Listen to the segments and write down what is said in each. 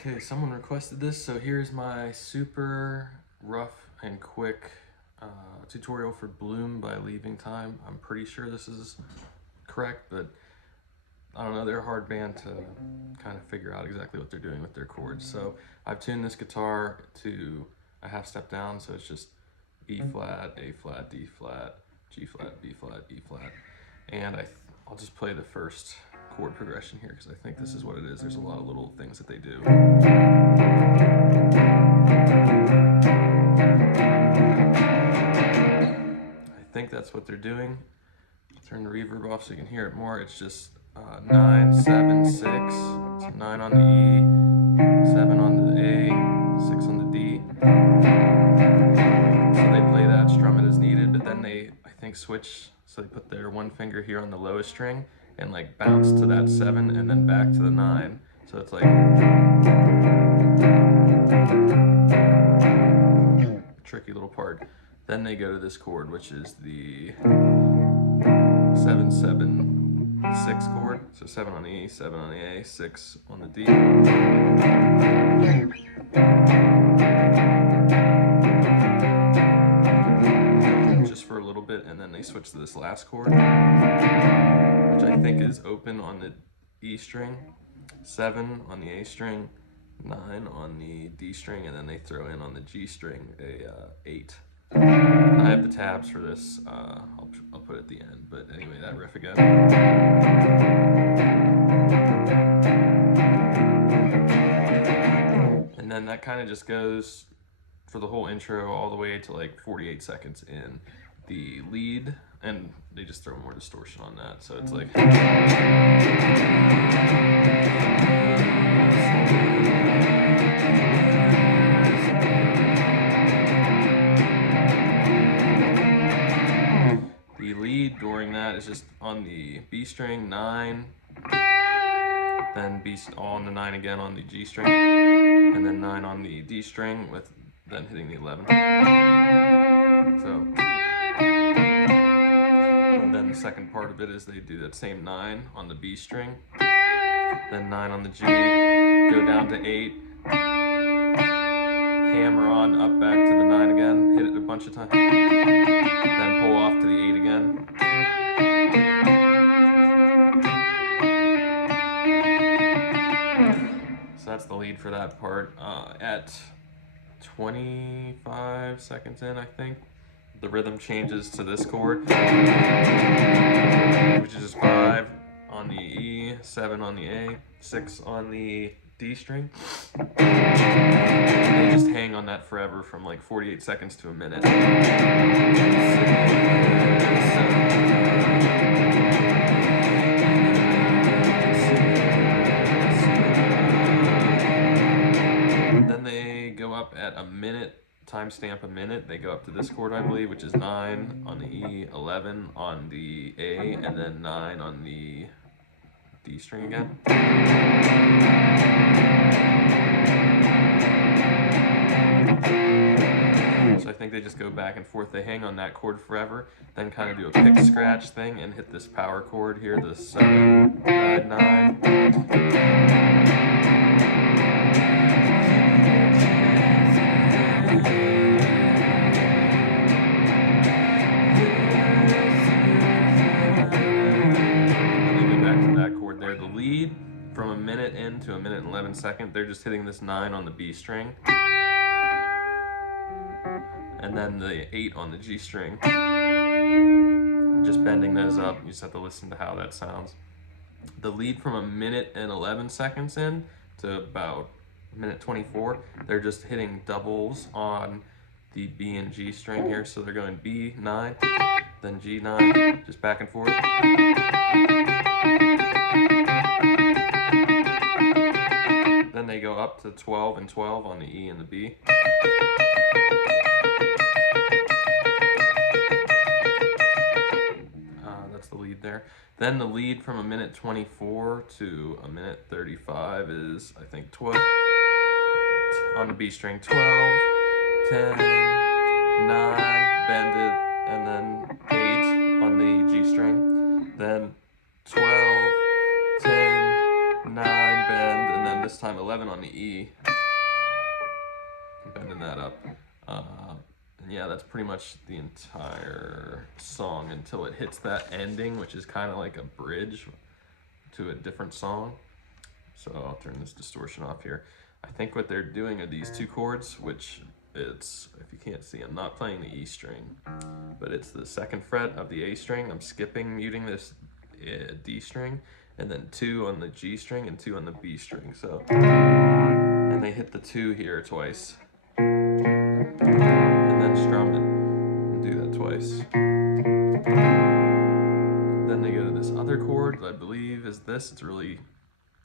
Okay, someone requested this, so here's my super rough and quick tutorial for Bloom by Leaving Time. I'm pretty sure this is correct, but I don't know, they're a hard band to kind of figure out exactly what they're doing with their chords. So I've tuned this guitar to a half step down, so it's just E flat, A flat, D flat, G flat, B flat, E flat, and I'll just play the first chord progression here because I think this is what it is. There's a lot of little things that they do. I think that's what they're doing. I'll turn the reverb off so you can hear it more. It's just 9, 7, 6. So 9 on the E, 7 on the A, 6 on the D. So they play that, strum it as needed, but then they, I think, switch. So they put their one finger here on the lowest string and like bounce to that 7 and then back to the 9. So it's like tricky little part. Then they go to this chord, which is the 7, 7, 6 chord. So 7 on the E, 7 on the A, 6 on the D. Just for a little bit, and then they switch to this last chord, which I think is open on the E string, 7 on the A string, 9 on the D string, and then they throw in on the G string a 8. I have the tabs for this, I'll put it at the end, but anyway, that riff again. And then that kind of just goes for the whole intro all the way to like 48 seconds in. The lead, and they just throw more distortion on that, so it's like the lead during that is just on the B string, 9, then B all on the 9 again on the G string, and then 9 on the D string with then hitting the 11. So, and then the second part of it is they do that same 9 on the B string, then 9 on the G, go down to 8, hammer on up back to the 9 again, hit it a bunch of times, then pull off to the 8 again. So that's the lead for that part. At 25 seconds in, I think, the rhythm changes to this chord, which is just 5 on the E, 7 on the A, 6 on the D string. And they just hang on that forever from like 48 seconds to a minute. Then they go up at a minute. Timestamp a minute, they go up to this chord, I believe, which is 9 on the E, 11 on the A, and then 9 on the D string again. So I think they just go back and forth. They hang on that chord forever, then kind of do a pick scratch thing and hit this power chord here, the 7, 9, 9. From a minute in to a minute and 11 seconds, they're just hitting this 9 on the B string, and then the 8 on the G string. Just bending those up, you just have to listen to how that sounds. The lead from a minute and 11 seconds in to about minute 24, they're just hitting doubles on the B and G string here, so they're going B, 9, then G, 9, just back and forth. Then they go up to 12 and 12 on the E and the B. That's the lead there. Then the lead from a minute 24 to a minute 35 is, I think, 12 on the B string, 12, 10, 9, bend it, and then 8 on the G string. Then 12, 10, 9 bend, and then this time 11 on the E. Bending that up. And yeah, that's pretty much the entire song until it hits that ending, which is kind of like a bridge to a different song. So I'll turn this distortion off here. I think what they're doing are these 2 chords, which it's, if you can't see, I'm not playing the E string, but it's the 2nd fret of the A string. I'm skipping, muting this D string, and then 2 on the G string and 2 on the B string. So, and they hit the 2 here twice, and then strum it and do that twice. Then they go to this other chord that I believe is this. It's a really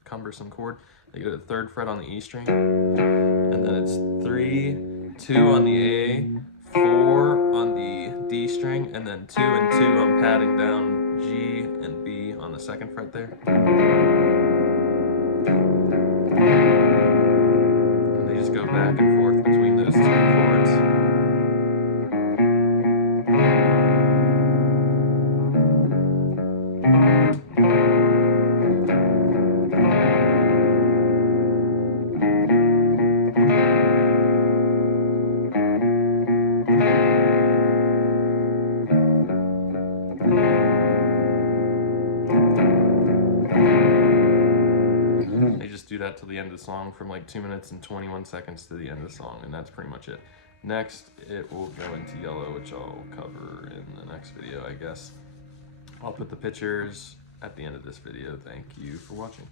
cumbersome chord. They go to the 3rd fret on the E string, and then it's 3, 2 on the A, 4 on the D string, and then 2 and 2. I'm patting down G and B on the 2nd fret there. And they just go back and forth between those 2 chords. They just do that till the end of the song, from like 2 minutes and 21 seconds to the end of the song, and that's pretty much it. Next, it will go into yellow, which I'll cover in the next video, I guess. I'll put the pictures at the end of this video. Thank you for watching.